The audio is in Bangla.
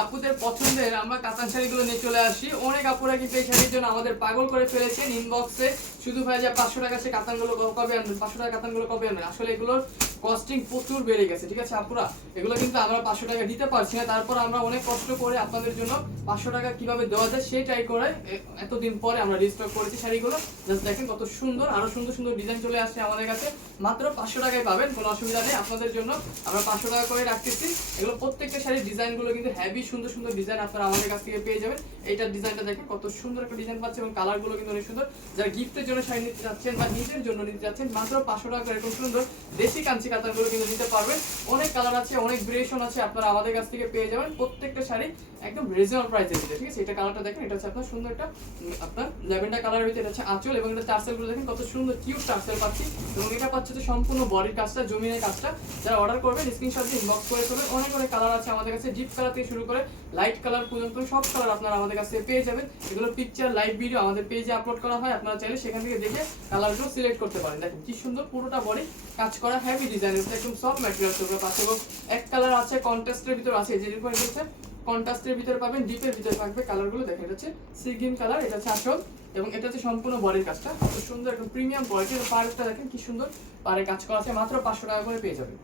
আপুদের পছন্দের আমরা কাতান শাড়িগুলো নিয়ে চলে আসি। অনেক আপুরা কিন্তু এই শাড়ির জন্য আমাদের পাগল করে ফেলেছেন ইনবক্সে, শুধু ভাই যা 500 টাকা সে কাতানগুলো কবে আনবেন, 500 টাকা কাতানগুলো কবে আনবেন। আসলে এগুলোর কস্টিং প্রচুর বেড়ে গেছে, ঠিক আছে আপুরা। এগুলো কিন্তু আমরা 500 টাকা দিতে পারছি না, তারপর আমরা অনেক কষ্ট করে আপনাদের জন্য 500 টাকা কিভাবে দেওয়া যায় সেই ট্রাই করে এতদিন পরে আমরা রিস্টক করেছি শাড়িগুলো। জাস্ট দেখেন কত সুন্দর, আরো সুন্দর সুন্দর ডিজাইন চলে আসছে আমাদের কাছে। মাত্র 500 টাকায় পাবেন, কোনো অসুবিধা নেই। আপনাদের জন্য আমরা 500 টাকা করে রাখতেছি। এগুলো প্রত্যেকটা শাড়ির ডিজাইনগুলো কিন্তু হেভি সুন্দর সুন্দর ডিজাইন আপনারা আমাদের কাছ থেকে পেয়ে যাবেন। এইটার ডিজাইনটা দেখেন কত সুন্দর একটা ডিজাইন পাচ্ছে এবং কালারগুলো কিন্তু অনেক সুন্দর। যারা গিফটের জন্য শাড়ি নিতে যাচ্ছেন বা নিজের জন্য নিতে যাচ্ছেন, মাত্র 500 টাকা করে এরকম সুন্দর দেশি কাঞ্চি কাতানগুলো কিন্তু নিতে পারবেন। অনেক কালার আছে, অনেক ভেরিয়েশন আছে, আপনারা আমাদের কাছ থেকে পেয়ে যাবেন প্রত্যেকটা শাড়ি একদম রিজনেবল প্রাইসে দিতে, ঠিক আছে। এটা কালারটা দেখেন, এটা হচ্ছে আপনার সুন্দর একটা আপনার ল্যাভেন্ডার কালারের ভিতরে, এটা হচ্ছে আঁচল এবং এটা টার্সেলগুলো দেখেন কত সুন্দর কিউট টার্সেল পাচ্ছি এবং এটা পাচ্ছে তো সম্পূর্ণ বডির কাজটা, জমিনের কাজটা। যারা অর্ডার করবেন স্ক্রিনশট দিয়ে ইনবক্স করে ফেলবেন। অনেক অনেক কালার আছে আমাদের কাছে, ডিপ কালার থেকে শুরু করে লাইট কালার পর্যন্ত সব কালার আপনারা আমাদের কাছে পেয়ে যাবেন। এগুলো পিকচার লাইভ ভিডিও আমাদের পেজে আপলোড করা হয়, আপনারা চাইলে সেখান থেকে দেখে কালারগুলো সিলেক্ট করতে পারেন। দেখেন কি সুন্দর পুরোটা বডি কাজ করা, হেভি ডিজাইন, একদম সফট ম্যাটেরিয়াল তোমরা পাচ্ছ। এবং এক কালার আছে কন্ট্রাস্টের ভিতর আছে, যে রিকোয়ার করছে কন্ট্রাস্টের ভিতরে পাবেন, ডিপের ভিতরে থাকবে কালারগুলো। দেখেন এটা হচ্ছে সি গ্রিন কালার, এটা হচ্ছে আসল এবং এটা হচ্ছে সম্পূর্ণ বডির কাজটা, খুব সুন্দর একদম প্রিমিয়াম কোয়ালিটির। পাড়টা দেখেন কি সুন্দর পাড়ে কাজ করা আছে, মাত্র 500 টাকা করে পেয়ে যাবেন।